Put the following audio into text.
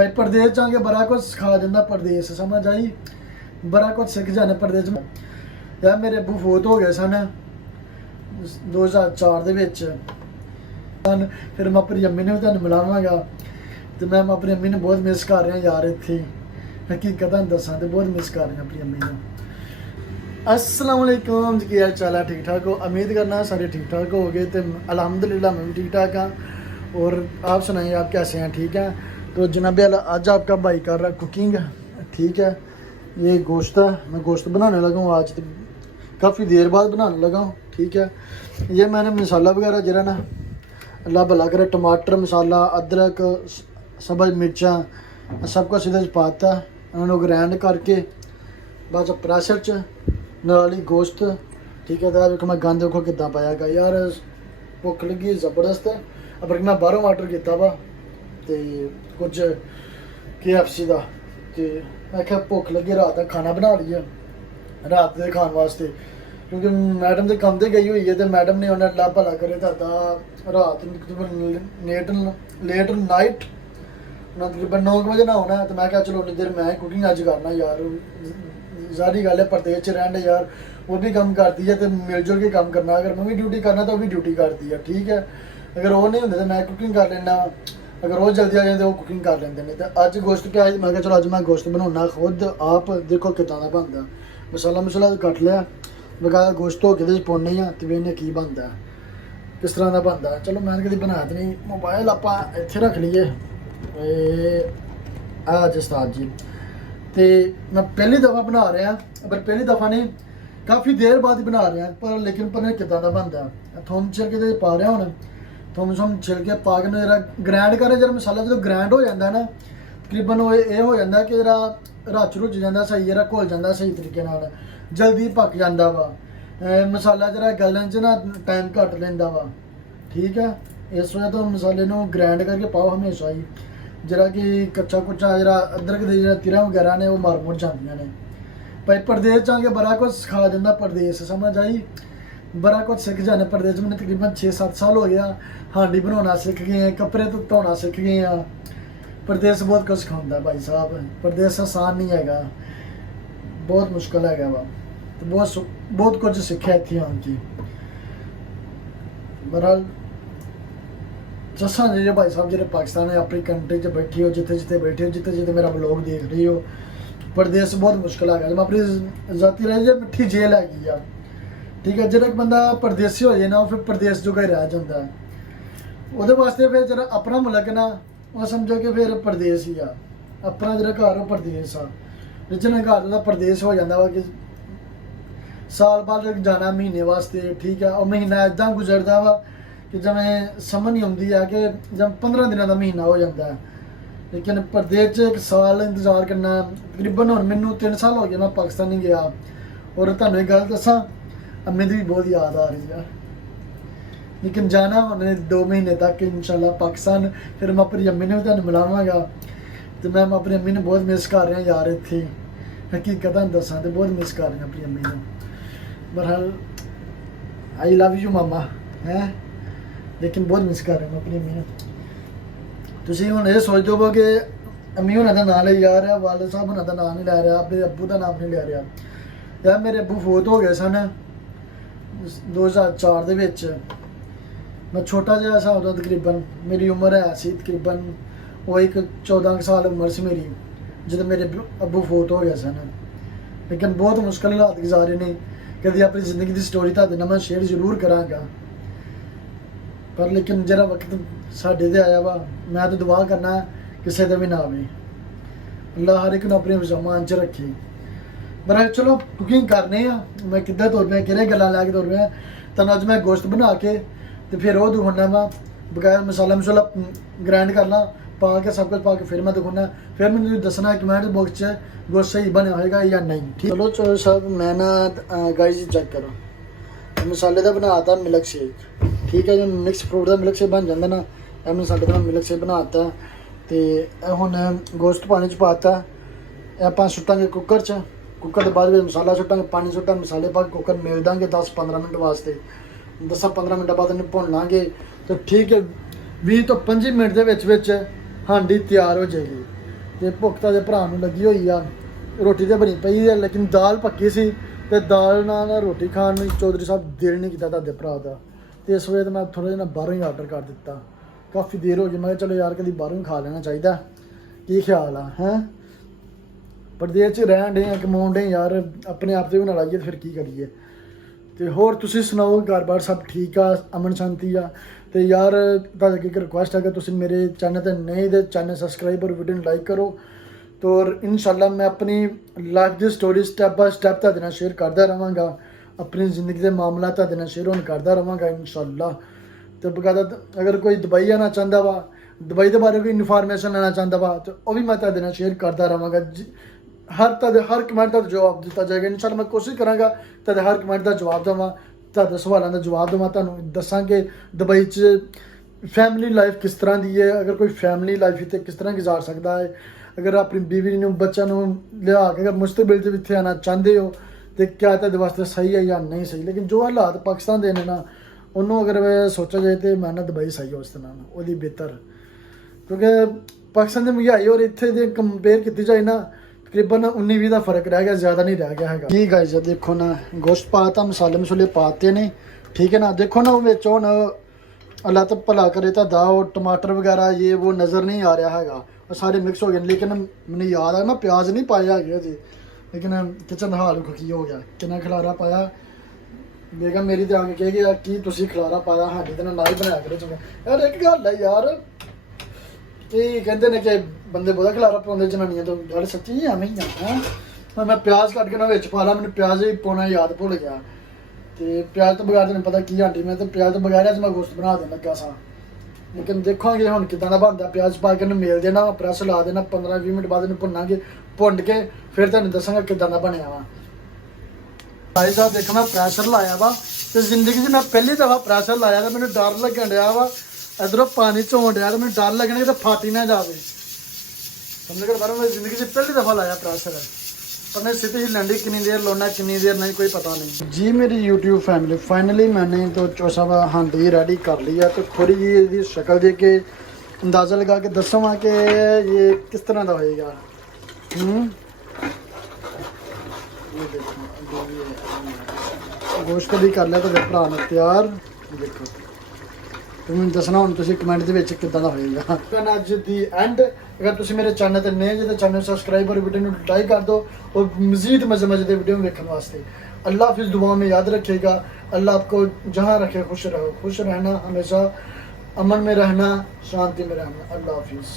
भाई परदेस जाके बड़ा कुछ सिखा दिंदा परदेस, समझ आई, बड़ा कुछ सीख जाने परदेस में। यार मेरे अबू फौत हो गए सन 2004 ਦੇ ਵਿੱਚ। ਫਿਰ ਮੈਂ ਆਪਣੀ ਅੰਮੀ ਨੂੰ ਵੀ ਤੁਹਾਨੂੰ ਮਿਲਾਵਾਂਗਾ ਤੇ ਮੈਂ ਆਪਣੀ ਅੰਮੀ ਨੂੰ ਬਹੁਤ ਮਿਸ ਕਰ ਰਿਹਾ ਯਾਰ। ਇੱਥੇ ਹਕੀਕਤਾਂ ਦੱਸਾਂ ਤੇ ਬਹੁਤ ਮਿਸ ਕਰ ਰਿਹਾ ਆਪਣੀ ਅੰਮੀ ਨੂੰ। अस्सलाम वालेकुम जी, क्या हाल चाल है? ठीक ठाक हो? उम्मीद करना सारे ठीक ठाक हो गए। तो अल्हम्दुलिल्लाह मैं भी ठीक ठाक हाँ। और आप सुनाइए, आप कैसे हैं? ठीक है। तो जनाब आज आपका भाई कर रहा कुकिंग, ठीक है। ये गोश्त है, मैं गोश्त बनाने लगा हूँ आज, तो काफ़ी देर बाद बनाने लगा हूँ, ठीक है। ये मैंने मसाला वगैरह जरा ना अल्लाह भला करे, टमाटर मसाला अदरक सब्ज़ मिर्चा सब कुछ इधर पाता, उन्होंने ग्राइंड करके बस प्रेशर च नाल ही गोश्त, ठीक है। तो देखो मैं गंद देखो कितना पाया गा यार, भुख लगी जबरदस्त। अब मैं बाहरों ऑर्डर किया वा तो कुछ KFC का, तो मैं क्या भुख लगी, रात का खाना बना लिया रात के खाने वास्ते, क्योंकि मैडम के काम से गई हुई है। तो मैडम ने उन्हें अल्लाह भला करे रात लेट नाइट तकरीबन 9 बजे ना होना है। तो मैं क्या चलो उन्नी देर मैं कुकिंग अज करना यार, सारी गल है परदेस च रहने यार, वो भी काम करती है तो मिलजुल के काम करना। अगर मैं भी ड्यूटी करना तो वो भी ड्यूटी करती है, ठीक है। अगर वो नहीं होंगे तो मैं कुकिंग कर लेना, अगर वो जल्दी आ जाए तो वो कुकिंग कर लेंगे। नहीं तो अज गोश्त क्या है, मैं चलो अज मैं गोश्त बनाना खुद आप, देखो कितना का बनता। मसाला मसूला कट लिया, बकाया गोश्त धो के पाने हैं तो इन्हें की बनता है, किस तरह का बनता है। चलो मैं कभी बनाया तो नहीं, मोबाइल आप इत्थे रख लीए। आज उस्ताद जी तो मैं पहली दफ़ा बना रहा, पर पहली दफ़ा नहीं काफ़ी देर बाद ही बना रहा, पर लेकिन पनीर कितना का बनता। थोम छिलके पा रहा हूँ, थोम छिलके पा के जरा ग्राइंड कर, जरा मसाला जो ग्राइंड हो जाता है ना तकरीबन वो ये हो जाता कि जरा रच रुच जाता सही, जरा घुल जाता सही तरीके नाल, जल्दी पक जाता वा। मसाला जरा गलन च ना टाइम घट लेंदा वा, ठीक है। इस वजह तो मसाले को ग्राइंड करके पाओ हमेशा ही, जरा कि कच्चा कुच्चा जरा अदरक के जरा तिरा वगैरह ने वो मार मुर जांदियां ने। भाई परदेस जाके बड़ा कुछ सिखा दिंदा परदेस, समझ आई, बड़ा कुछ सीख जाने परदेस। मैंने तकरीबन 6-7 साल हो गया, हांडी बनाना सीख गए हैं, कपड़े तो धोना सीख गए हैं। परदेस बहुत कुछ सिखाता भाई साहब, परदेस आसान नहीं है, बहुत मुश्किल है वा। तो बहुत कुछ सीखा इतने आन की। बहरहाल जसा जी भाई साहब जो पाकिस्तान है अपनी कंट्री च बैठी हो, जिथे जिथे बैठे हो, जिथे जिथे मेरा ब्लॉग देख रही हो, परदेस बहुत मुश्किल है। मैं अपनी जाती रही है, मिठी जेल हैगी आ, ठीक है। जो एक बंदा परदेसी हो जाए ना, फिर परदेस जो रह जाता है, वो वास्ते फिर जरा अपना मुल्क ना वो समझो कि फिर परदेस ही आ, अपना जो घर वो परदेस आ, जिन्हें घर का परदेस हो जाता वा कि साल बाद जाना महीने वास्ते, ठीक है। और महीना इदा गुजरता वा कि जब समझ नहीं आती है कि जब 15 दिनों का महीना हो जाता है, लेकिन परदेस एक साल इंतजार करना। तकरीबन हम मैनू 3 साल हो गए मैं पाकिस्तान नहीं गया। और तुहानू एक गल दसा, अम्मी की भी बहुत याद आ रही है, लेकिन जाना उन्हें 2 महीने तक इंशाल्लाह पाकिस्तान। फिर मैं अपनी अम्मी ने भी तुहानू मिलावांगा। तो मैं अपनी अम्मी ने बहुत मिस कर रहा यार, इत्थे हकीकतां दसां तो बहुत मिस कर रहा अपनी अम्मी ने। बहरहाल आई लव यू मामा है, लेकिन बहुत मिस कर रहा हूँ अपनी अम्मी ने। तुसीं हुण ये सोचदे हो कि अम्मी हुणां दा नाम ले जा रहा, वालिद साहब हुणां दा नाम नहीं लै रहा, अपने अब्बू का नाम नहीं ले रहा। यार मेरे अब्बू फौत हो गए सन 2004 ਦੇ ਵਿੱਚ। मैं छोटा जहा सा उदों, तकरीबन मेरी उम्र है सी तकरीबन वो एक 14 साल उम्र से मेरी जो मेरे अब्बू फौत हो गए सन। लेकिन बहुत मुश्किल हालात गुजारे ने, कभी अपनी जिंदगी की स्टोरी तुहाडे नाल मैं शेयर जरूर करांगा, पर लेकिन जरा वक्त साढ़े ते आया वा, मैं तो दुआ करना किसी का भी ना आवे, अल्लाह हर एक नूं अपने मान च रखे। पर चलो कुकिंग करने मैं किद्दां तुर पिया, किहड़े गल्लां लैके तुर पिया। तो अज मैं गोश्त बना के तो फिर वो दिखाना वा, बगैर मसाला मसूला ग्राइंड करना पा के सब कुछ पा के फिर मैं दिखाना, फिर मैंने दसना कमेंट बॉक्स च गोश्त सही बने होएगा या नहीं, ठीक। चलो चलो सब मैं ना गाइस चेक करो, मसाले का बनाता मिल्क शेक, ठीक है। जो मिक्स फ्रूट का मिल्क शेक बन जाता ना, मैंने साढ़े का मिल्क शेक बनाता। तो हुण गोश्त पानी च पाता, आप सुट्टांगे कुकर च, कुकर के बाद मसाला सुट्टांगे, पानी सुट्टांगे, मसाले पा के कुकर मेल देंगे 10-15 मिनट वास्ते। 10-15 मिनट बाद इन्हें भुन लाँगे तो ठीक है। 20 ਤੋਂ 25 मिनट के हांडी तैयार हो जाएगी। ਤੇ ਭੁੱਖ ਤਾਂ ਦੇ ਭਰਾ ਨੂੰ ਲੱਗੀ ਹੋਈ ਆ। ਰੋਟੀ ਤੇ ਬਣੀ ਪਈ ਹੈ ਲੇਕਿਨ ਦਾਲ ਪੱਕੀ ਸੀ ਤੇ ਦਾਲ ਨਾਲ ਰੋਟੀ ਖਾਣ ਨੂੰ ਚੌਧਰੀ ਸਾਹਿਬ ਦਿਲ ਨਹੀਂ ਕੀਤਾ ਤੁਹਾਡੇ ਭਰਾ ਦਾ। ਤੇ ਇਸ ਵੇਲੇ ਮੈਂ ਥੋੜ੍ਹਾ ਜਿਹਾ ਬਾਹਰੋਂ ਹੀ ਆਰਡਰ ਕਰ ਦਿੱਤਾ। ਕਾਫੀ ਦੇਰ ਹੋ ਗਈ, ਮੈਂ ਕਿਹਾ ਚਲੋ ਯਾਰ ਕਦੀ ਬਾਹਰੋਂ ਹੀ ਖਾ ਲੈਣਾ ਚਾਹੀਦਾ। ਕੀ ਖਿਆਲ ਆ ਹੈ? ਪਰਦੇਸ 'ਚ ਰਹਿਣ ਡੇ ਆ, ਕਮਾਉਣ ਡੇ ਯਾਰ, ਆਪਣੇ ਆਪ ਤੇ ਵੀ ਨਾ ਲਾਈਏ ਫਿਰ ਕੀ ਕਰੀਏ। ਤੇ ਹੋਰ ਤੁਸੀਂ ਸੁਣਾਓ, ਘਰ-ਬਾਰ ਸਭ ਠੀਕ ਆ, ਅਮਨ ਸ਼ਾਂਤੀ ਆ? ਤੇ ਯਾਰ ਤੁਹਾਡਾ ਇੱਕ ਰਿਕੁਐਸਟ ਹੈ ਕਿ ਤੁਸੀਂ ਮੇਰੇ ਚੈਨਲ ਤੇ ਨਏ ਦੇ ਚੈਨਲ ਸਬਸਕ੍ਰਾਈਬ ਔਰ ਵੀਡੀਓ ਨੂੰ ਲਾਈਕ ਕਰੋ। तो इंशाल्लाह मैं अपनी लाइफ की स्टोरी स्टैप बाय स्टैप ਤੁਹਾਡੇ ਨਾਲ शेयर करता रहांगा, अपनी ज़िंदगी के मामला ਤੁਹਾਡੇ ਨਾਲ शेयर होने करता रहांगा इंशाल्लाह। तो बकायदा अगर कोई दुबई आना चाहता वा, दुबई के बारे कोई इन्फॉर्मेशन लेना चाहता वा, तो वह भी मैं ਤੁਹਾਡੇ ਨਾਲ शेयर करता रहांगा। हर कमेंट का जवाब दिता जाएगा इंशाल्लाह। मैं कोशिश करांगा ਤੁਹਾਡੇ हर कमेंट का जवाब देवां, ਤੁਹਾਡੇ सवालों का जवाब देवां, ਤੁਹਾਨੂੰ ਦੱਸਾਂ कि दुबई च फैमिली लाइफ किस तरह की है, अगर कोई फैमिली लाइफ इतने किस तरह गुजार सकता है, अगर अपनी बीवी ਨੂੰ ਬੱਚਿਆਂ ਨੂੰ ਲਿਆ ਕੇ अगर मुस्तकबिल ਦੇ ਇੱਥੇ ਆਉਣਾ ਚਾਹੁੰਦੇ ਹੋ ਤੇ ਕਿਆ ਤੁਹਾਡੇ ਵਾਸਤੇ ਸਹੀ ਹੈ ਜਾਂ ਨਹੀਂ ਸਹੀ। ਲੇਕਿਨ ਜੋ ਹਾਲਾਤ ਪਾਕਿਸਤਾਨ ਦੇ ਨੇ ਨਾ, ਉਹਨੂੰ ਅਗਰ ਸੋਚਿਆ ਜਾਏ ਤੇ ਮੈਂ ਨਾ ਦੁਬਈ ਸਹੀ ਉਸ ਨਾਲ ਉਹਦੀ ਬਿਹਤਰ, ਕਿਉਂਕਿ ਪਾਕਿਸਤਾਨ ਦੀ ਮਹਿੰਗਾਈ ਔਰ ਇੱਥੇ ਦੇ ਕੰਪੇਅਰ ਕੀਤੀ ਜਾਏ ਨਾ ਤਕਰੀਬਨ 19-20 ਦਾ ਫਰਕ ਰਹਿ ਗਿਆ, ਜ਼ਿਆਦਾ ਨਹੀਂ ਰਹਿ ਗਿਆ ਹੈਗਾ। ਕੀ ਗਾਇਸ ਦੇਖੋ ਨਾ, ਗੋਸ਼ਤ ਪਾਤਾ, ਮਸਾਲੇ ਮਸੂਲੇ ਪਾਤੇ ਨੇ, ਠੀਕ ਹੈ ਨਾ। ਦੇਖੋ ਨਾ ਉਹ ਵਿੱਚ ਹੁਣ ਅੱਲਾ ਤਾਂ ਭਲਾ ਕਰੇ ਤੁਹਾਡਾ ਉਹ ਟਮਾਟਰ ਵਗੈਰਾ ਇਹ ਉਹ ਨਜ਼ਰ ਨਹੀਂ ਆ ਰਿਹਾ ਹੈਗਾ, ਉਹ ਸਾਰੇ ਮਿਕਸ ਹੋ ਗਏ। ਲੇਕਿਨ ਮੈਨੂੰ ਯਾਦ ਆ ਮੈਂ ਪਿਆਜ਼ ਨਹੀਂ ਪਾਇਆ ਹੈਗੇ ਜੀ, ਲੇਕਿਨ ਕਿਚਨ ਦਾ ਹਾਲ ਕੀ ਹੋ ਗਿਆ, ਕਿੰਨਾ ਖਿਲਾਰਾ ਪਾਇਆ। ਬੇਗਮ ਮੇਰੀ ਤੇ ਆ ਕੇ ਕਹੇਗੀ ਯਾਰ ਕੀ ਤੁਸੀਂ ਖਿਲਾਰਾ ਪਾਇਆ, ਸਾਡੇ ਤੇ ਨਾਲ ਹੀ ਬਣਾਇਆ ਕਰੋ ਚੰਗਾ। ਯਾਰ ਇੱਕ ਗੱਲ ਹੈ ਯਾਰ, ਇਹ ਕਹਿੰਦੇ ਨੇ ਕਿ ਬੰਦੇ ਬਹੁਤਾ ਖਿਲਾਰਾ ਪਾਉਂਦੇ ਜਨਾਨੀਆਂ ਤੋਂ, ਗੱਲ ਸੱਚੀ ਐਵੇਂ ਹੀ ਆ। ਮੈਂ ਪਿਆਜ਼ ਕੱਟ ਕੇ ਨਾ ਵਿੱਚ ਪਾ ਲਾ, ਮੈਨੂੰ ਪਿਆਜ਼ ਹੀ ਪਾਉਣਾ ਯਾਦ ਭੁੱਲ ਗਿਆ। ਤੇ ਪਿਆਜ਼ ਤੋਂ ਬਗੈਰ ਤੈਨੂੰ ਪਤਾ ਕੀ ਆਂਟੀ, ਮੈਂ ਤਾਂ ਪਿਆਜ਼ ਤੋਂ ਬਗੈਰ ਅੱਜ ਮੈਂ ਗੋਸ਼ਤ ਬਣਾ ਦੇਣ ਲੱਗਾ ਸਾਂ। ਲੇਕਿਨ ਦੇਖਾਂਗੇ ਹੁਣ ਕਿੱਦਾਂ ਦਾ ਬਣਦਾ। ਪਿਆਜ਼ ਪਾ ਕੇ ਇਹਨੂੰ ਮੇਲ ਦੇਣਾ, ਪ੍ਰੈਸ ਲਾ ਦੇਣਾ, 15-20 ਮਿੰਟ ਬਾਅਦ ਇਹਨੂੰ ਭੁੰਨਾਂਗੇ, ਭੁੰਨ ਕੇ ਫਿਰ ਤੁਹਾਨੂੰ ਦੱਸਾਂਗਾ ਕਿੱਦਾਂ ਦਾ ਬਣਿਆ ਵਾ। ਭਾਈ ਸਾਹਿਬ ਦੇਖੋ ਮੈਂ ਪ੍ਰੈਸ਼ਰ ਲਾਇਆ ਵਾ, ਤੇ ਜ਼ਿੰਦਗੀ 'ਚ ਮੈਂ ਪਹਿਲੀ ਦਫਾ ਪ੍ਰੈਸ਼ਰ ਲਾਇਆ ਤੇ ਮੈਨੂੰ ਡਰ ਲੱਗਣ ਡਿਆ ਵਾ। ਇਧਰੋਂ ਪਾਣੀ ਝੋਣ ਡਿਆ ਤੇ ਮੈਨੂੰ ਡਰ ਲੱਗਣਾ ਕਿ ਫਾਟੀ ਨਾ ਜਾਵੇ। ਸਮਝ ਕੇ ਬਾਹਰ ਮੈਂ ਜ਼ਿੰਦਗੀ 'ਚ ਪਹਿਲੀ ਦਫਾ ਲਾਇਆ ਪ੍ਰੈਸ਼ਰ। पर मैं सिटी लैंडी कितनी देर लोना कितनी देर नहीं कोई पता नहीं। जी मेरी यूट्यूब फैमिली फाइनली मैंने तो चौसा हांडी रेडी कर लिया। तो थोड़ी जी इसकी शक्ल दे के अंदाज़ा लगा के दसवा कि ये किस तरह का होएगा। ये देखो गोश्त भी कर लिया तो भरा ने तैयार। देखो ਮੈਨੂੰ ਦੱਸਣਾ ਹੁਣ ਤੁਸੀਂ ਕਮੈਂਟ ਦੇ ਵਿੱਚ ਕਿੱਦਾਂ ਦਾ ਹੋਏਗਾ। ਅੱਜ ਦੀ ਐਂਡ ਅਗਰ ਤੁਸੀਂ ਮੇਰੇ ਚੈਨਲ ਤੇ ਨਏ ਜੇ ਤਾਂ ਚੈਨਲ ਸਬਸਕ੍ਰਾਈਬ ਔਰ ਵੀਡੀਓ ਨੂੰ ਲਾਈਕ ਕਰ ਦਿਓ और मज़ीद मज़े मज़े वीडियो देखने वास्ते। अल्लाह हाफिज़, दुआ में याद रखिएगा। अल्लाह आपको जहाँ रखे खुश रहो, खुश रहना, हमेशा अमन में रहना, शांति में रहना। अल्लाह हाफिज़।